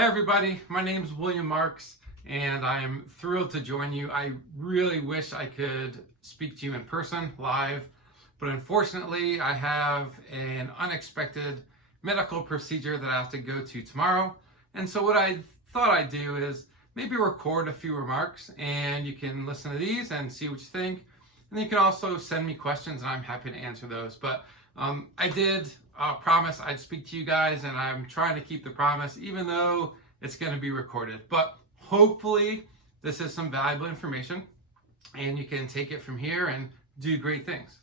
Hey everybody, my name is William Marks and I am thrilled to join you. I really wish I could speak to you in person, live, but unfortunately I have an unexpected medical procedure that I have to go to tomorrow. And so what I thought I'd do is maybe record a few remarks and you can listen to these and see what you think. And then you can also send me questions and I'm happy to answer those. But I did promise I'd speak to you guys, and I'm trying to keep the promise even though it's going to be recorded. But hopefully this is some valuable information and you can take it from here and do great things.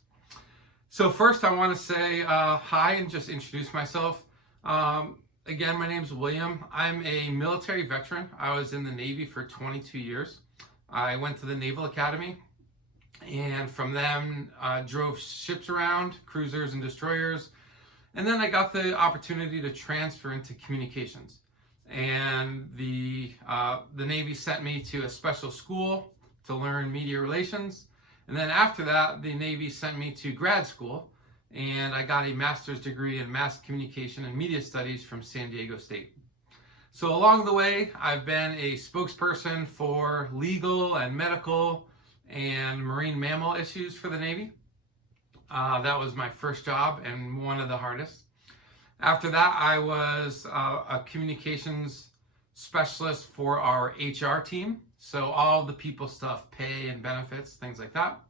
So first I want to say hi and just introduce myself. Again, my name is William. I'm a military veteran. I was in the Navy for 22 years. I went to the Naval Academy, and from them drove ships around, cruisers and destroyers. And then I got the opportunity to transfer into communications. And the Navy sent me to a special school to learn media relations. And then after that, the Navy sent me to grad school, and I got a master's degree in mass communication and media studies from San Diego State. So along the way, I've been a spokesperson for legal and medical and marine mammal issues for the Navy. That was my first job and one of the hardest. After that, I was a communications specialist for our HR team. So all the people stuff, pay and benefits, things like that.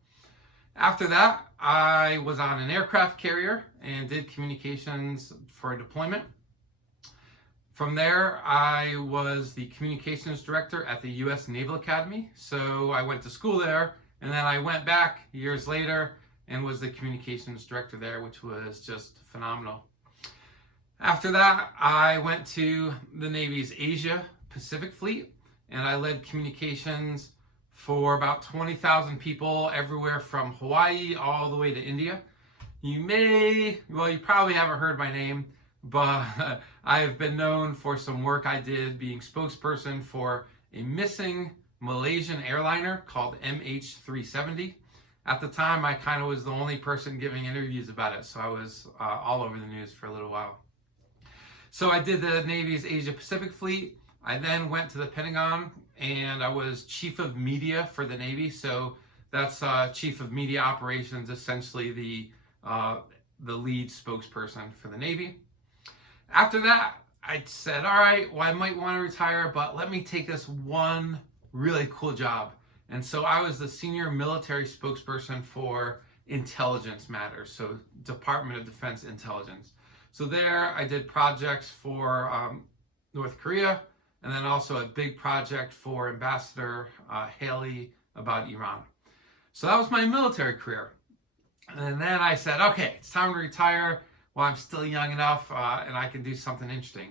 After that, I was on an aircraft carrier and did communications for deployment. From there, I was the communications director at the U.S. Naval Academy. So I went to school there, and then I went back years later and was the communications director there, which was just phenomenal. After that, I went to the Navy's Asia Pacific Fleet, and I led communications for about 20,000 people everywhere from Hawaii all the way to India. You probably haven't heard my name, but I have been known for some work I did being spokesperson for a missing Malaysian airliner called MH370. At the time, I kind of was the only person giving interviews about it, so I was all over the news for a little while. So I did the Navy's Asia Pacific Fleet. I then went to the Pentagon, and I was Chief of Media for the Navy. So that's Chief of Media Operations, essentially the lead spokesperson for the Navy. After that, I said, all right, well, I might want to retire, but let me take this one really cool job. And so I was the senior military spokesperson for intelligence matters, so Department of Defense intelligence. So there I did projects for North Korea, and then also a big project for Ambassador Haley about Iran. So that was my military career. And then I said, okay, it's time to retire while I'm still young enough and I can do something interesting.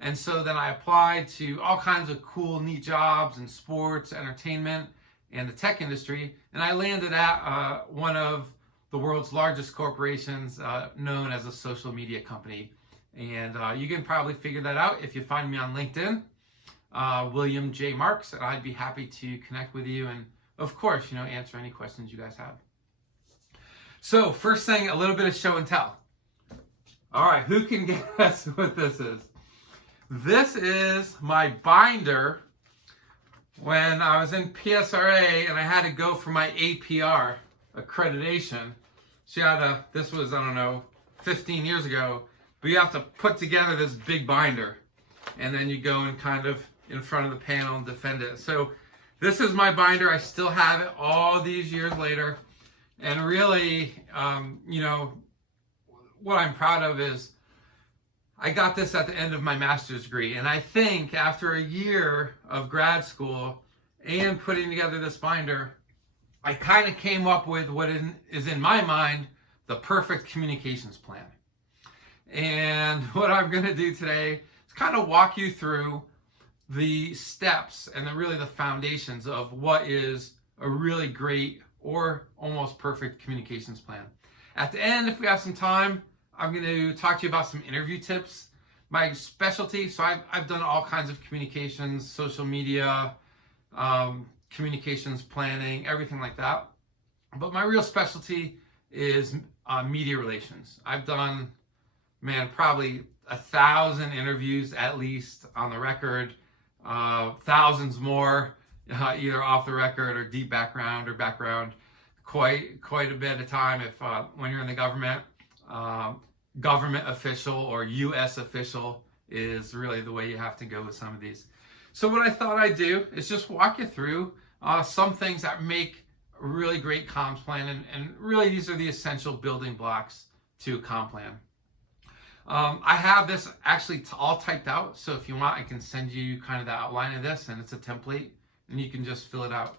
And so then I applied to all kinds of cool, neat jobs in sports, entertainment, and the tech industry, and I landed at one of the world's largest corporations known as a social media company. And you can probably figure that out if you find me on LinkedIn, William J. Marks, and I'd be happy to connect with you and, of course, answer any questions you guys have. So first thing, a little bit of show and tell. All right, who can guess what this is? This is my binder when I was in PRSSA and I had to go for my APR accreditation. So this was, I don't know, 15 years ago, but you have to put together this big binder and then you go and kind of in front of the panel and defend it. So this is my binder. I still have it all these years later. And really, what I'm proud of is I got this at the end of my master's degree. And I think after a year of grad school and putting together this binder, I kind of came up with what is in my mind the perfect communications plan. And what I'm going to do today is kind of walk you through the steps and really the foundations of what is a really great or almost perfect communications plan. At the end, if we have some time, I'm going to talk to you about some interview tips. My specialty, so I've done all kinds of communications, social media, communications planning, everything like that. But my real specialty is media relations. I've done, probably 1,000 interviews at least on the record, thousands more either off the record or deep background or background. Quite a bit of time if when you're in the government. Government official or U.S. official is really the way you have to go with some of these. So what I thought I'd do is just walk you through some things that make a really great comms plan, and really these are the essential building blocks to a comp plan. I have this actually all typed out, so if you want I can send you kind of the outline of this, and it's a template and you can just fill it out.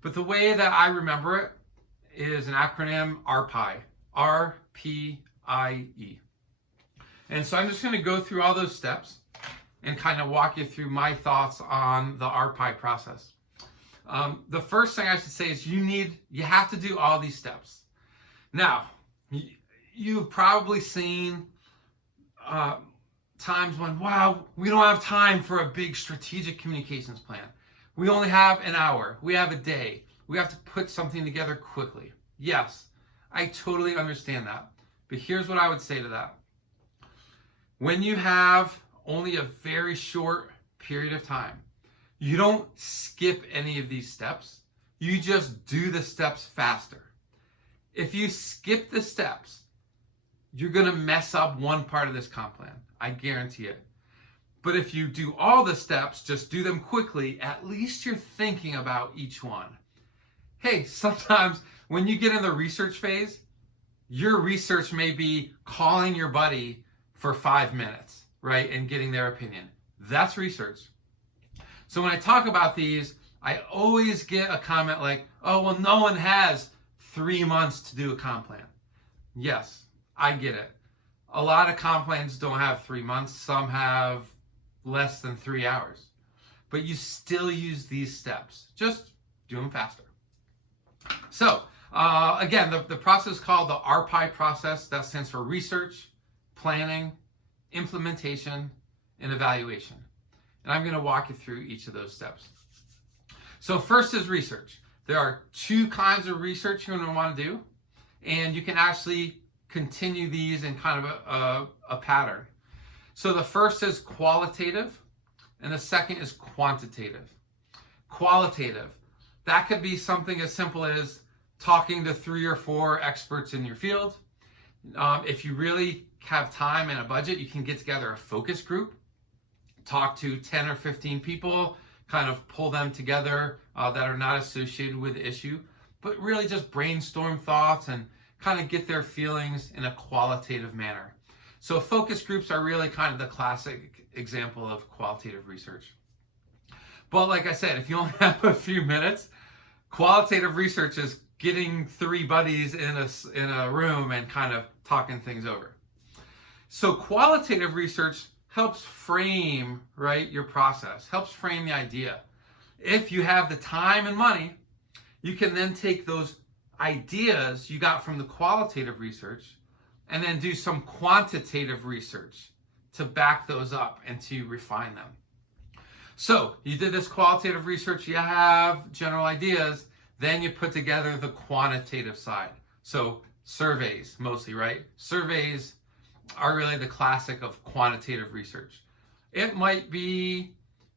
But the way that I remember it is an acronym RPIE, R-P-I-E. And so I'm just going to go through all those steps and kind of walk you through my thoughts on the RPIE process. The first thing I should say is you have to do all these steps. Now, you've probably seen times when, wow, we don't have time for a big strategic communications plan. We only have an hour. We have a day. We have to put something together quickly. Yes, I totally understand that. But here's what I would say to that. When you have only a very short period of time, you don't skip any of these steps. You just do the steps faster. If you skip the steps, you're going to mess up one part of this comp plan. I guarantee it. But if you do all the steps, just do them quickly, at least you're thinking about each one. Hey, sometimes when you get in the research phase, your research may be calling your buddy for 5 minutes, right, and getting their opinion. That's research. So when I talk about these, I always get a comment like, oh, well, no one has 3 months to do a comp plan. Yes, I get it. A lot of comp plans don't have 3 months. Some have less than 3 hours. But you still use these steps. Just do them faster. So, again, the process is called the RPIE process. That stands for research, planning, implementation, and evaluation. And I'm going to walk you through each of those steps. So first is research. There are 2 kinds of research you're going to want to do, and you can actually continue these in kind of a pattern. So the first is qualitative, and the second is quantitative. Qualitative, that could be something as simple as talking to 3 or 4 experts in your field. If you really have time and a budget, you can get together a focus group, talk to 10 or 15 people, kind of pull them together that are not associated with the issue, but really just brainstorm thoughts and kind of get their feelings in a qualitative manner. So focus groups are really kind of the classic example of qualitative research. But like I said, if you only have a few minutes, qualitative research is getting 3 buddies in a room and kind of talking things over. So qualitative research helps frame, right, your process, helps frame the idea. If you have the time and money, you can then take those ideas you got from the qualitative research and then do some quantitative research to back those up and to refine them. So you did this qualitative research, you have general ideas, then you put together the quantitative side. So surveys mostly, right? Surveys are really the classic of quantitative research. It might be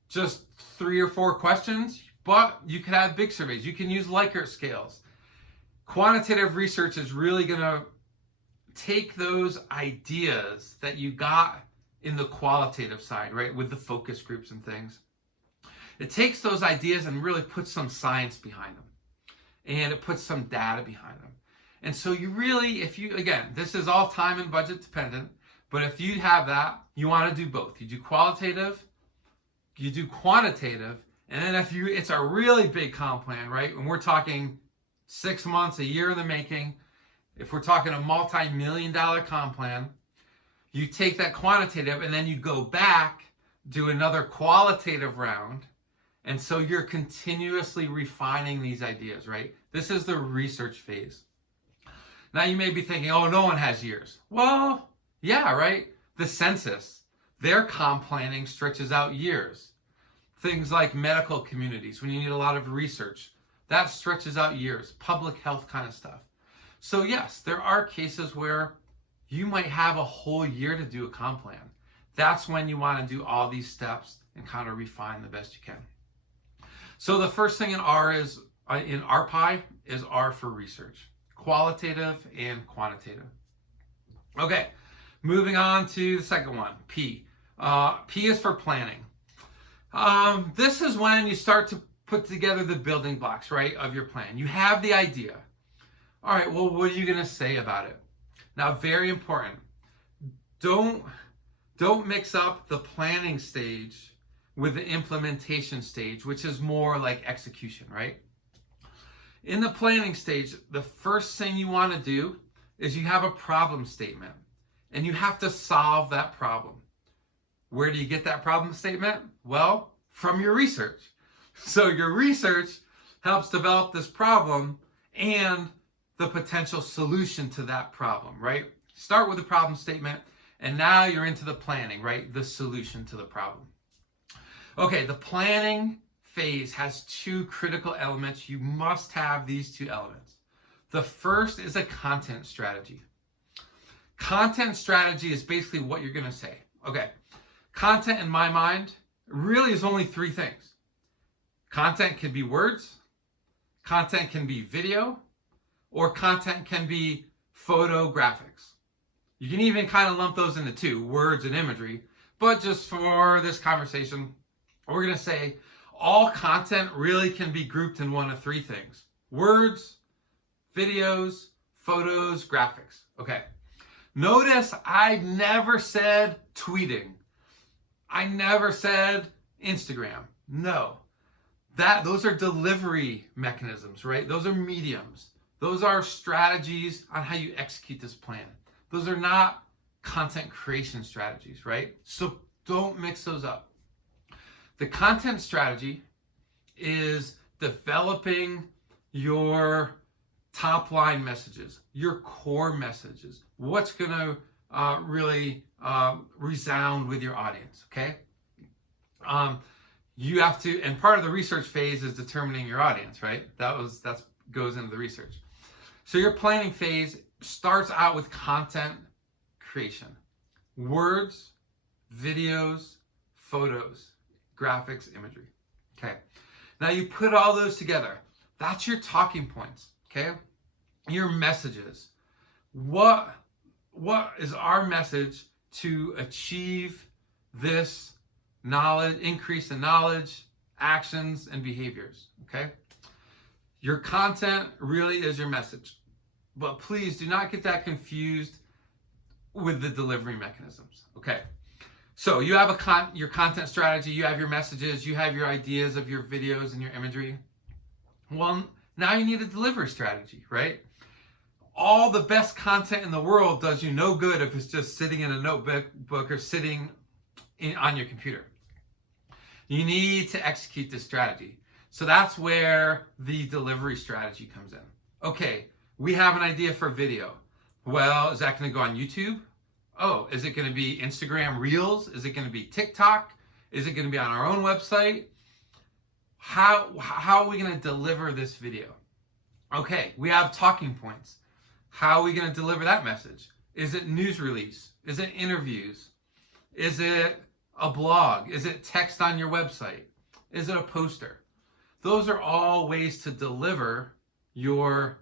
just 3 or 4 questions, but you can have big surveys. You can use Likert scales. Quantitative research is really going to take those ideas that you got in the qualitative side, right, with the focus groups and things. It takes those ideas and really puts some science behind them. And it puts some data behind them. And so you really, again, this is all time and budget dependent, but if you have that, you want to do both. You do qualitative, you do quantitative, and then if it's a really big comp plan, right, and we're talking 6 months, a year in the making, if we're talking a multi-million-dollar comp plan, you take that quantitative and then you go back, do another qualitative round, and so you're continuously refining these ideas, right? This is the research phase. Now you may be thinking, oh, no one has years. Well, yeah, right? The census, their comp planning stretches out years. Things like medical communities, when you need a lot of research, that stretches out years. Public health kind of stuff. So yes, there are cases where you might have a whole year to do a comp plan. that's when you want to do all these steps and kind of refine the best you can. So the first thing in RPI is R for research, qualitative and quantitative. Okay, moving on to the second one, P. P is for planning. This is when you start to put together the building blocks, right, of your plan. You have the idea. All right, well, what are you going to say about it? Now, very important. Don't mix up the planning stage with the implementation stage, which is more like execution, right? In the planning stage, the first thing you want to do is you have a problem statement and you have to solve that problem. Where do you get that problem statement? Well, from your research. So your research helps develop this problem and the potential solution to that problem, right? Start with the problem statement, and now you're into the planning, right? The solution to the problem. Okay, the planning phase has two critical elements. You must have these two elements. The first is a content strategy. Content strategy is basically what you're going to say. Okay, content in my mind really is only three things. Content can be words, content can be video, or content can be photographics. You can even kind of lump those into two, words and imagery, but just for this conversation, we're going to say all content really can be grouped in one of three things: words, videos, photos, graphics. Okay. Notice I never said tweeting. I never said Instagram. No. Those are delivery mechanisms, right? Those are mediums. Those are strategies on how you execute this plan. Those are not content creation strategies, right? So don't mix those up. The content strategy is developing your top line messages, your core messages, what's going to really resound with your audience, okay? You have to, and part of the research phase is determining your audience, right? That goes into the research. So your planning phase starts out with content creation: words, videos, photos, graphics, imagery. Okay. Now you put all those together. That's your talking points. Okay. Your messages. What is our message to achieve this knowledge, increase in knowledge, actions, and behaviors? Okay. Your content really is your message, but please do not get that confused with the delivery mechanisms. Okay. So you have your content strategy, you have your messages, you have your ideas of your videos and your imagery. Well, now you need a delivery strategy, right? All the best content in the world does you no good if it's just sitting in a notebook or sitting on your computer. You need to execute this strategy. So that's where the delivery strategy comes in. Okay, we have an idea for video. Well, is that going to go on YouTube? Oh, is it going to be Instagram Reels? Is it going to be TikTok? Is it going to be on our own website? How are we going to deliver this video? Okay, we have talking points. How are we going to deliver that message? Is it news release? Is it interviews? Is it a blog? Is it text on your website? Is it a poster? Those are all ways to deliver your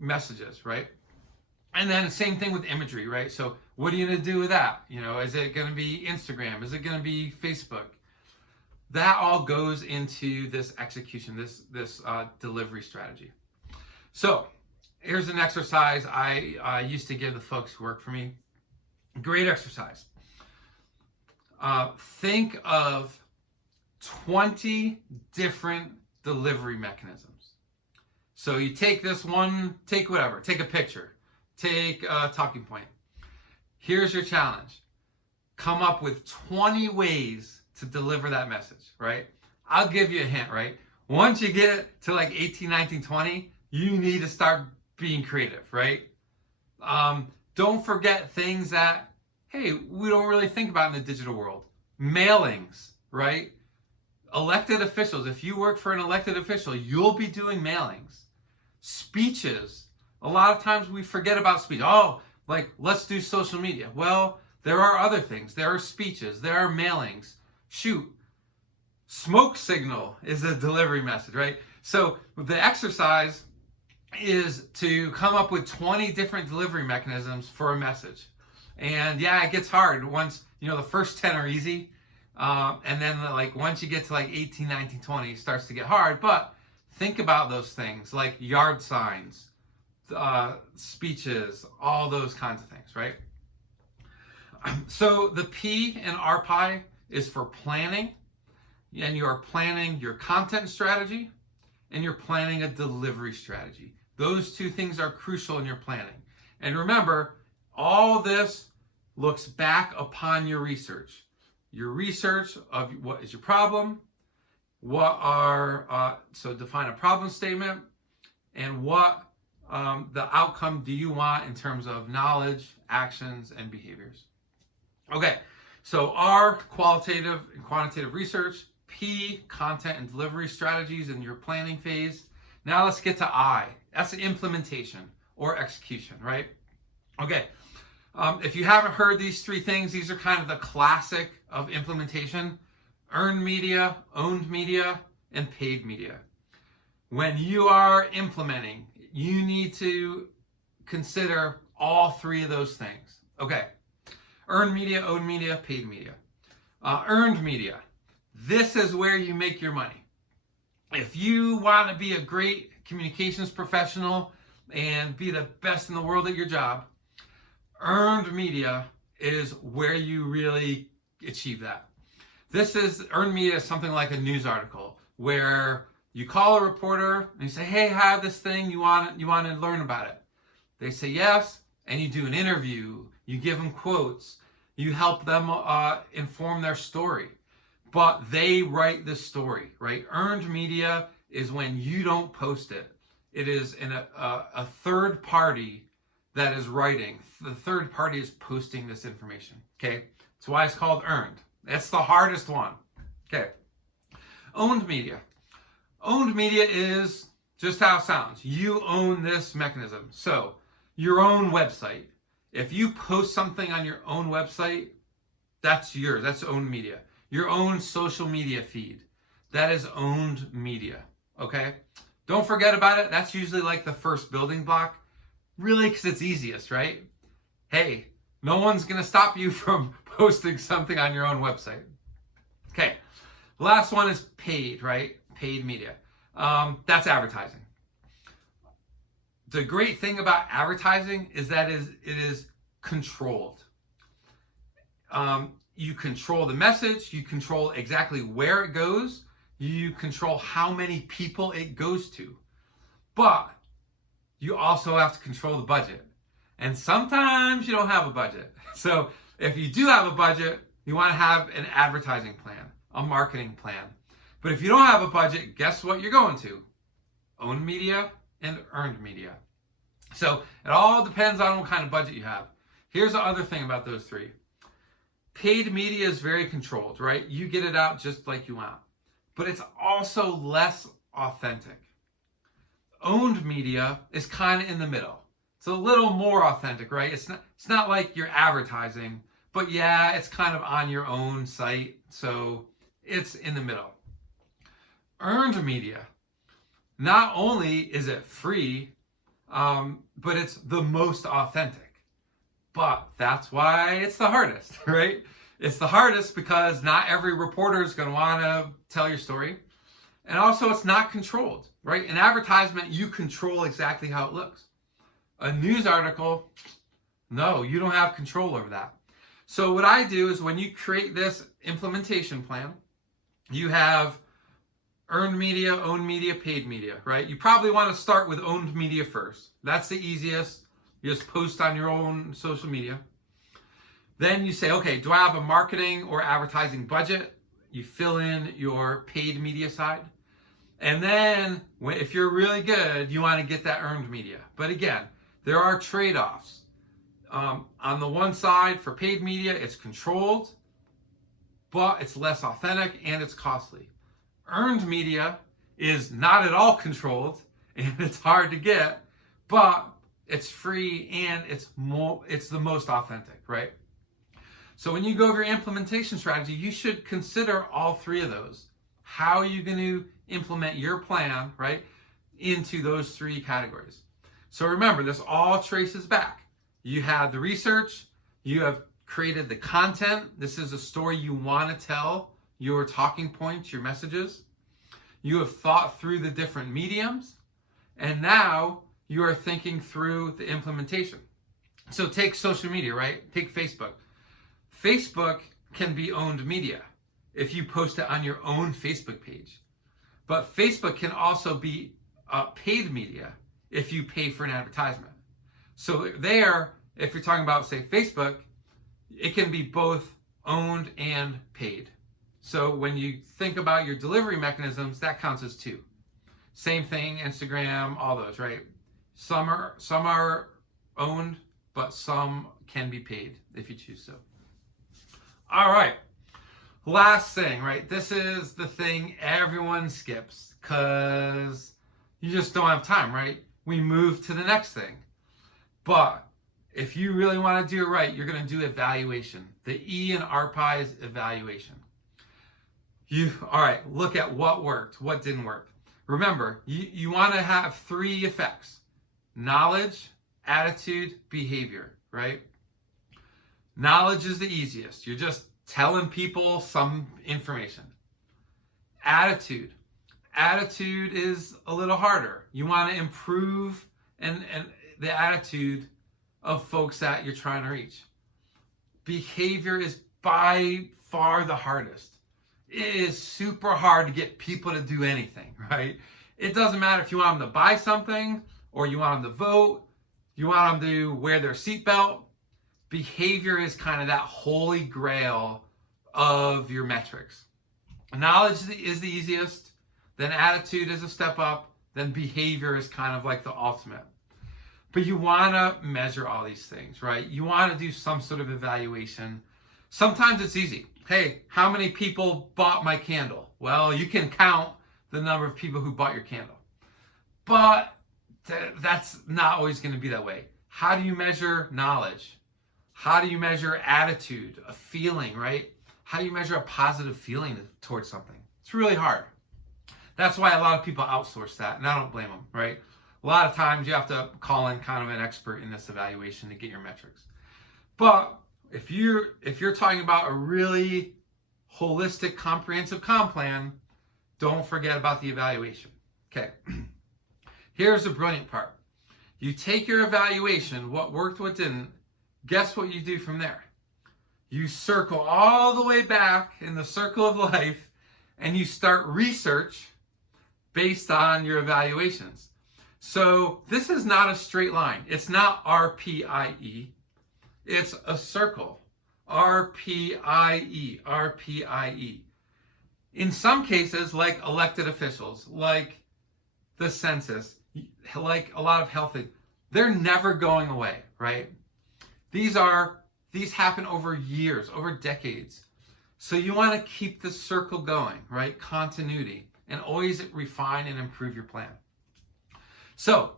messages, right? And then the same thing with imagery, right? So what are you going to do with that? You know, is it going to be Instagram? Is it going to be Facebook? That all goes into this execution, this delivery strategy. So here's an exercise I used to give the folks who work for me. Great exercise. Think of 20 different delivery mechanisms. So you take this one, take whatever, take a picture, take a talking point. Here's your challenge. Come up with 20 ways to deliver that message, right? I'll give you a hint, right? Once you get to like 18, 19, 20, you need to start being creative, right? Don't forget things that, hey, we don't really think about in the digital world. Mailings, right? Elected officials. If you work for an elected official, you'll be doing mailings. Speeches. A lot of times we forget about speech. Oh, like, let's do social media. Well, There are other things. There are speeches. There are mailings. Shoot, smoke signal is a delivery message, right? So the exercise is to come up with 20 different delivery mechanisms for a message. And yeah, it gets hard once, the first 10 are easy. And then like once you get to like 18, 19, 20, it starts to get hard. But think about those things like yard signs, speeches, all those kinds of things, right? So the P in RPI is for planning, and you are planning your content strategy and you're planning a delivery strategy. Those two things are crucial in your planning. And remember, all this looks back upon your research. Your research of what is your problem, so define a problem statement, and what the outcome do you want in terms of knowledge, actions, and behaviors. Okay, so R, qualitative and quantitative research. P, content and delivery strategies in your planning phase. Now let's get to I. That's implementation or execution, right? Okay, if you haven't heard these three things, these are kind of the classic of implementation: earned media, owned media, and paid media. When you are implementing, you need to consider all three of those things. Okay, earned media, owned media, paid media. Earned media. This is where you make your money. If you want to be a great communications professional and be the best in the world at your job, earned media is where you really achieve that. Earned media is something like a news article where you call a reporter and you say, hey, I have this thing, you want to learn about it. They say yes, and you do an interview, you give them quotes, you help them inform their story. But they write the story, right? Earned media is when you don't post it. It is a third party that is writing. The third party is posting this information, okay? That's why it's called earned. That's the hardest one, okay? Owned media. Owned media is just how it sounds. You own this mechanism. So your own website. If you post something on your own website, that's yours. That's owned media. Your own social media feed. That is owned media, okay? Don't forget about it. That's usually like the first building block, really, because it's easiest, right? Hey, no one's going to stop you from posting something on your own website. Okay, the last one is paid, right? Paid media. That's advertising. The great thing about advertising is that it is controlled. You control the message, you control exactly where it goes, you control how many people it goes to. But you also have to control the budget. And sometimes you don't have a budget. So if you do have a budget, you want to have an advertising plan, a marketing plan. But if you don't have a budget, guess what you're going to? Owned media and earned media. So it all depends on what kind of budget you have. Here's the other thing about those three. Paid media is very controlled, right? You get it out just like you want. But it's also less authentic. Owned media is kind of in the middle. It's a little more authentic, right? It's not like you're advertising, but yeah, it's kind of on your own site, so it's in the middle. Earned media. Not only is it free, but it's the most authentic. But that's why it's the hardest, right? It's the hardest because not every reporter is going to want to tell your story. And also it's not controlled, right? An advertisement, you control exactly how it looks. A news article, no, you don't have control over that. So what I do is when you create this implementation plan, you have earned media, owned media, paid media, right? You probably want to start with owned media first. That's the easiest. You just post on your own social media. Then you say, okay, do I have a marketing or advertising budget? You fill in your paid media side. And then if you're really good, you want to get that earned media. But again, there are trade-offs. On the one side, for paid media, it's controlled, but it's less authentic and it's costly. Earned media is not at all controlled and it's hard to get, but it's free and it's the most authentic, right? So when you go over your implementation strategy, you should consider all three of those. How are you going to implement your plan, right, into those three categories? So remember, this all traces back. You have the research, you have created the content. This is a story you want to tell, your talking points, your messages. You have thought through the different mediums, and now you are thinking through the implementation. So take social media, right? Take Facebook. Facebook can be owned media if you post it on your own Facebook page. But Facebook can also be paid media if you pay for an advertisement. So there, if you're talking about, say, Facebook, it can be both owned and paid. So when you think about your delivery mechanisms, that counts as two. Same thing, Instagram, all those, right? Some are owned, but some can be paid if you choose so. All right, last thing, right? This is the thing everyone skips because you just don't have time, right? We move to the next thing. But if you really want to do it right, you're going to do evaluation. The E in RPI is evaluation. All right, look at what worked, what didn't work. Remember, you want to have three effects: knowledge, attitude, behavior, right? Knowledge is the easiest. You're just telling people some information. Attitude is a little harder. You want to improve and the attitude of folks that you're trying to reach. Behavior is by far the hardest. It is super hard to get people to do anything, right? It doesn't matter if you want them to buy something or you want them to vote, you want them to wear their seatbelt. Behavior is kind of that holy grail of your metrics. Knowledge is the easiest, then attitude is a step up, then behavior is kind of like the ultimate. But you want to measure all these things, right? You want to do some sort of evaluation. Sometimes it's easy. Hey, how many people bought my candle? Well, you can count the number of people who bought your candle. But that's not always going to be that way. How do you measure knowledge? How do you measure attitude, a feeling, right? How do you measure a positive feeling towards something? It's really hard. That's why a lot of people outsource that, and I don't blame them, right? A lot of times you have to call in kind of an expert in this evaluation to get your metrics. But if you're talking about a really holistic, comprehensive comp plan, don't forget about the evaluation. Okay, here's the brilliant part. You take your evaluation, what worked, what didn't, guess what you do from there? You circle all the way back in the circle of life and you start research based on your evaluations. So this is not a straight line. It's not RPIE. It's a circle. RPIE, RPIE. In some cases, like elected officials, like the census, like a lot of health things, they're never going away, right? These happen over years, over decades. So you want to keep the circle going, right? Continuity, and always refine and improve your plan. So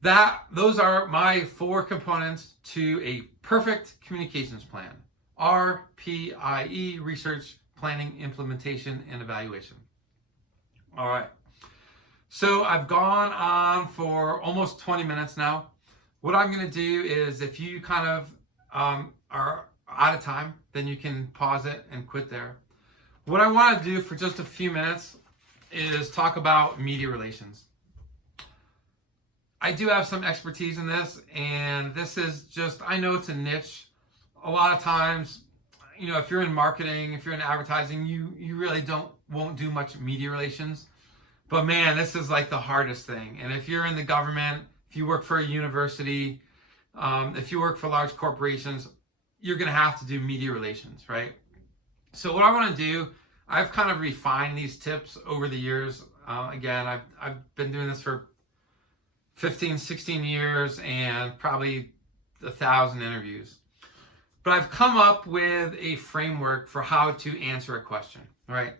those are my 4 components to a perfect communications plan. RPIE, research, planning, implementation, and evaluation. All right. So I've gone on for almost 20 minutes now. What I'm going to do is, if you kind of are out of time, then you can pause it and quit there. What I want to do for just a few minutes is talk about media relations. I do have some expertise in this, and this is just, I know it's a niche. A lot of times, you know, if you're in marketing, if you're in advertising, you really won't do much media relations. But man, this is like the hardest thing. And if you're in the government, if you work for a university, if you work for large corporations, you're going to have to do media relations, right? So what I want to do, I've kind of refined these tips over the years. Again, I've been doing this for 15, 16 years and probably 1,000 interviews. But I've come up with a framework for how to answer a question, right?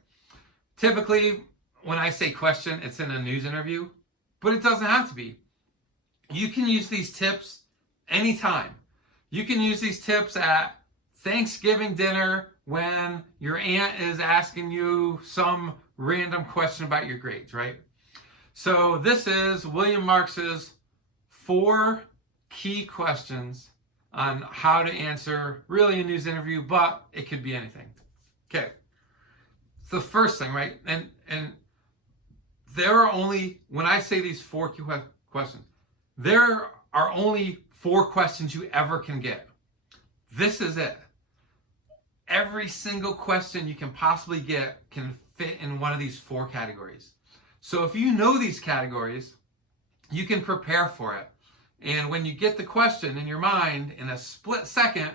Typically, when I say question, it's in a news interview, but it doesn't have to be. You can use these tips anytime. You can use these tips at Thanksgiving dinner when your aunt is asking you some random question about your grades, right? So this is William Marks's 4 key questions on how to answer really a news interview, but it could be anything. Okay. The first thing, right? And there are only, when I say these 4 key questions, there are only 4 questions you ever can get. This is it. Every single question you can possibly get can fit in one of these 4 categories. So if you know these categories, you can prepare for it. And when you get the question in your mind in a split second,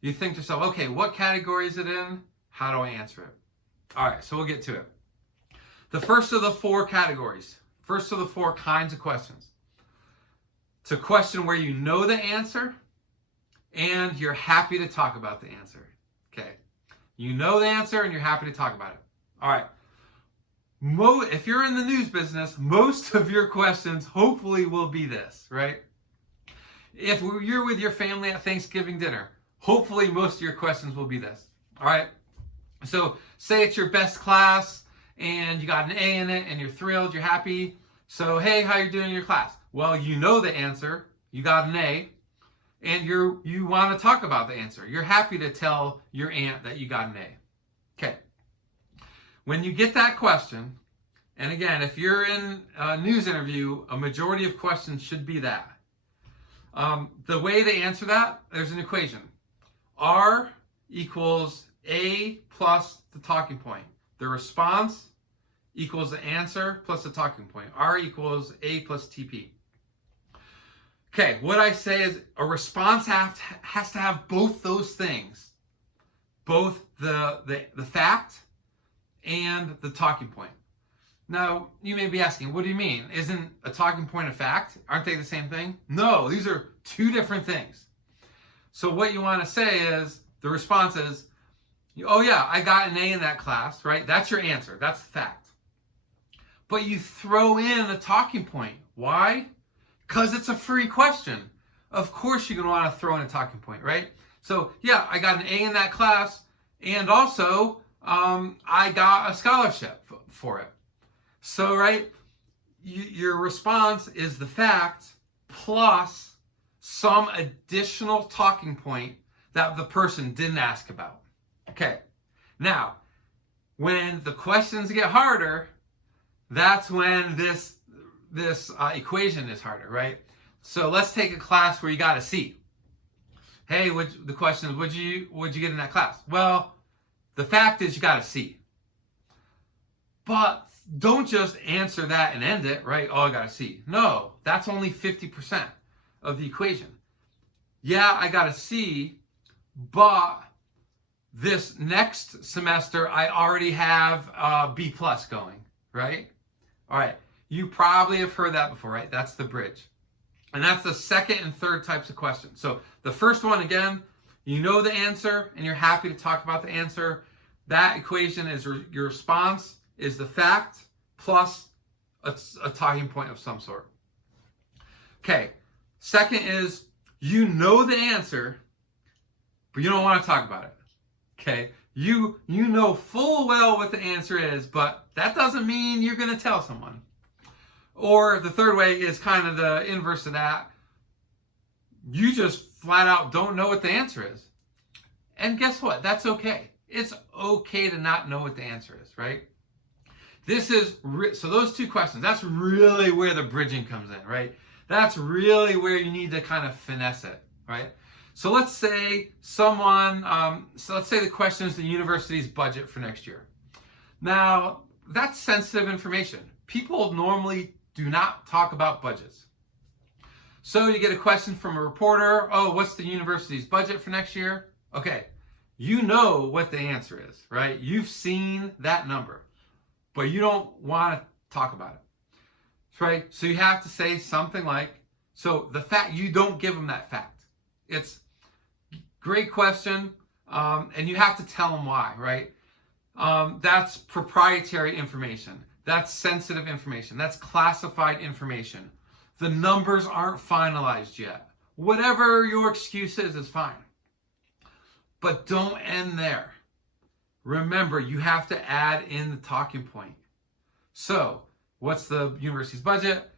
you think to yourself, okay, what category is it in? How do I answer it? All right, so we'll get to it. The first of the 4 categories, first of the 4 kinds of questions. It's a question where you know the answer and you're happy to talk about the answer. Okay, you know the answer and you're happy to talk about it. All right. If you're in the news business, most of your questions hopefully will be this, right? If you're with your family at Thanksgiving dinner, hopefully most of your questions will be this. All right. So say it's your best class and you got an A in it and you're thrilled, you're happy. So, hey, how you doing in your class? Well, you know the answer. You got an A. And you want to talk about the answer. You're happy to tell your aunt that you got an A. Okay. When you get that question, and again, if you're in a news interview, a majority of questions should be that. The way they answer that, there's an equation. R equals A plus the talking point. The response equals the answer plus the talking point. R equals A plus TP. Okay, what I say is a response has to have both those things. Both the fact and the talking point. Now, you may be asking, what do you mean? Isn't a talking point a fact? Aren't they the same thing? No, these are 2 different things. So what you want to say is, the response is, oh yeah, I got an A in that class, right? That's your answer. That's the fact. But you throw in a talking point. Why? Because it's a free question. Of course you're going to want to throw in a talking point, right? So yeah, I got an A in that class, and also I got a scholarship for it. So, right, your response is the fact plus some additional talking point that the person didn't ask about. Okay, now, when the questions get harder, that's when this equation is harder, right? So let's take a class where you got a C. Hey, the question is, what'd you get in that class? Well, the fact is you got a C. But don't just answer that and end it, right? Oh, I got a C. No, that's only 50% of the equation. Yeah, I got a C, but this next semester I already have a B plus going, right? All right, you probably have heard that before, right? That's the bridge. And that's the second and third types of questions. So the first one, again, you know the answer and you're happy to talk about the answer. That equation is your response is the fact plus a talking point of some sort. Okay, second is you know the answer, but you don't want to talk about it. Okay, you know full well what the answer is, but that doesn't mean you're going to tell someone. Or the third way is kind of the inverse of that. You just flat out don't know what the answer is. And guess what? That's okay. It's okay to not know what the answer is, right? So those 2 questions, that's really where the bridging comes in, right? That's really where you need to kind of finesse it, right? So let's say the question is the university's budget for next year. Now, that's sensitive information. People normally do not talk about budgets. So you get a question from a reporter, oh, what's the university's budget for next year? Okay, you know what the answer is, right? You've seen that number, but you don't want to talk about it, right? So you have to say something like, so the fact, you don't give them that fact. It's great question, and you have to tell them why, right? That's proprietary information. That's sensitive information. That's classified information. The numbers aren't finalized yet. Whatever your excuse is fine. But don't end there. Remember, you have to add in the talking point. So, what's the university's budget?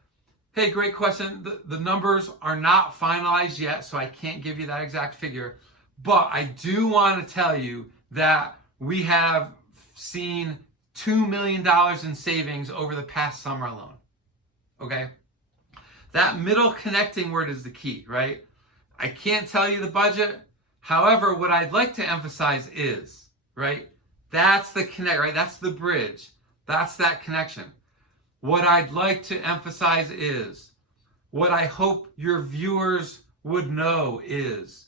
Hey, great question. The numbers are not finalized yet, so I can't give you that exact figure. But I do want to tell you that we have seen $2 million in savings over the past summer alone. Okay? That middle connecting word is the key, right? I can't tell you the budget. However, what I'd like to emphasize is, right? That's the connect, right? That's the bridge. That's that connection. What I'd like to emphasize is, what I hope your viewers would know is,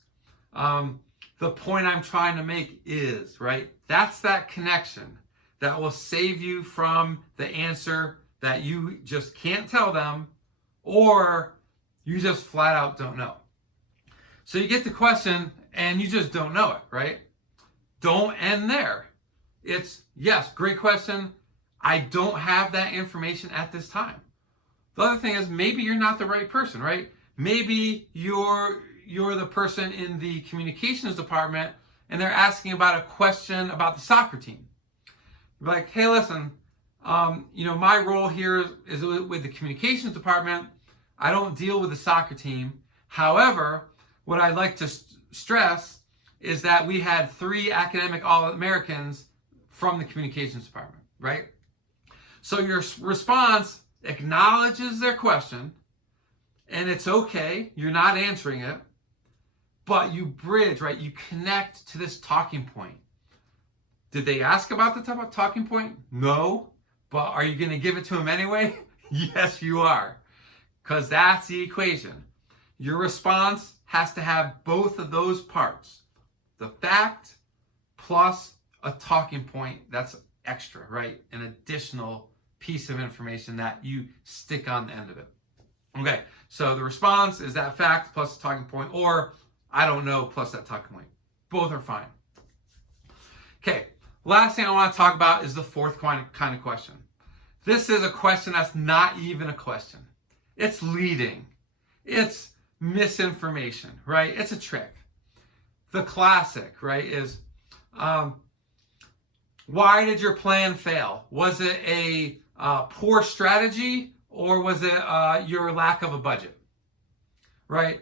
the point I'm trying to make is, right? That's that connection that will save you from the answer that you just can't tell them, or you just flat out don't know. So you get the question and you just don't know it, right? Don't end there. It's, yes, great question. I don't have that information at this time. The other thing is, maybe you're not the right person, right? Maybe you're the person in the communications department and they're asking about a question about the soccer team. You're like, hey, listen, my role here is with the communications department. I don't deal with the soccer team. However, what I'd like to stress is that we had 3 academic All-Americans from the communications department, right? So your response acknowledges their question, and it's okay, you're not answering it, but you bridge, right? You connect to this talking point. Did they ask about the talking point? No. But are you going to give it to them anyway? Yes, you are. Because that's the equation. Your response has to have both of those parts. The fact plus a talking point that's extra, right? An additional piece of information that you stick on the end of it. Okay, so the response is that fact plus a talking point, or I don't know plus that talking point. Both are fine. Okay, last thing I want to talk about is the fourth kind of question. This is a question that's not even a question. It's leading. It's misinformation, right? It's a trick. The classic, right, is why did your plan fail? Was it a poor strategy, or was it your lack of a budget, right?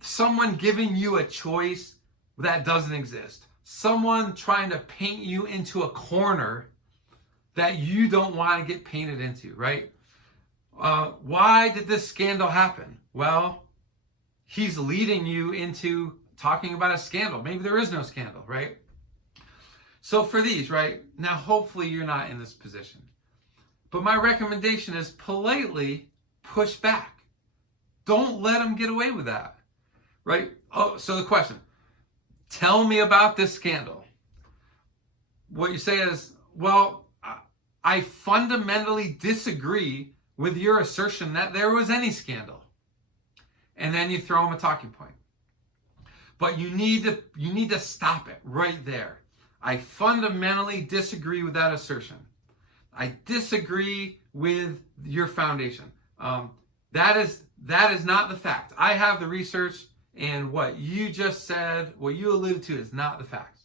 Someone giving you a choice that doesn't exist. Someone trying to paint you into a corner that you don't want to get painted into, right? Why did this scandal happen? Well, he's leading you into talking about a scandal. Maybe there is no scandal, right? So for these, right, now hopefully you're not in this position. But my recommendation is politely push back. Don't let them get away with that, right? Oh, so the question, tell me about this scandal. What you say is, well, I fundamentally disagree with your assertion that there was any scandal. And then you throw them a talking point. But you need to stop it right there. I fundamentally disagree with that assertion. I disagree with your foundation. That is not the fact. I have the research, and what you just said, what you alluded to, is not the facts.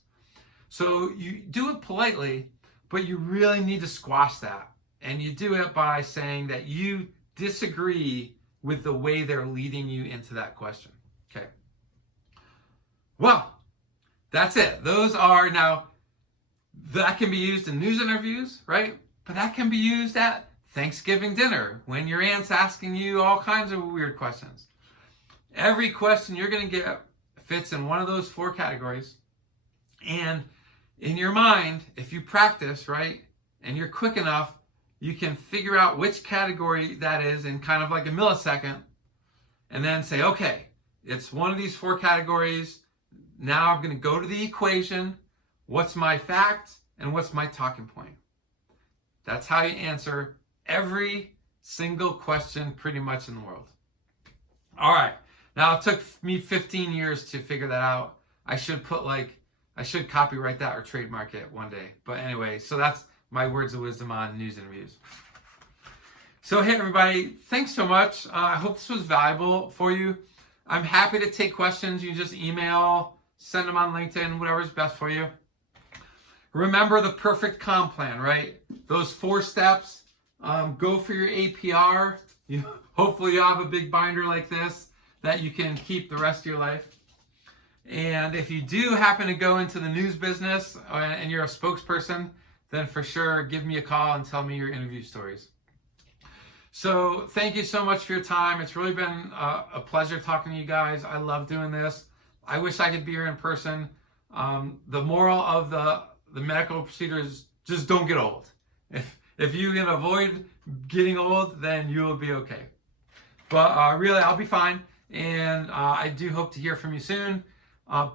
So you do it politely, but you really need to squash that. And you do it by saying that you disagree with the way they're leading you into that question. Okay. Well, that's it. Those are now, that can be used in news interviews, right? But that can be used at Thanksgiving dinner when your aunt's asking you all kinds of weird questions. Every question you're going to get fits in one of those 4 categories. And in your mind, if you practice, right, and you're quick enough, you can figure out which category that is in kind of like a millisecond, and then say, okay, it's one of these 4 categories. Now I'm going to go to the equation. What's my fact and what's my talking point? That's how you answer every single question pretty much in the world. All right. Now, it took me 15 years to figure that out. I should copyright that or trademark it one day. But anyway, so that's my words of wisdom on news interviews. So hey everybody, thanks so much. I hope this was valuable for you. I'm happy to take questions. You just email send them on LinkedIn, whatever's best for you. Remember the perfect comp plan, right? Those 4 steps. Go for your APR. Hopefully you have a big binder like this that you can keep the rest of your life. And if you do happen to go into the news business and you're a spokesperson, then for sure give me a call and tell me your interview stories. So thank you so much for your time. It's really been a pleasure talking to you guys. I love doing this. I wish I could be here in person. The moral of the medical procedure is just don't get old. If you can avoid getting old, then you will be okay. But really, I'll be fine. And I do hope to hear from you soon.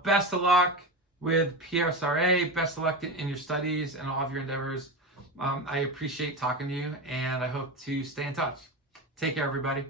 Best of luck with PRSSA. Best of luck in your studies and all of your endeavors. I appreciate talking to you, and I hope to stay in touch. Take care, everybody.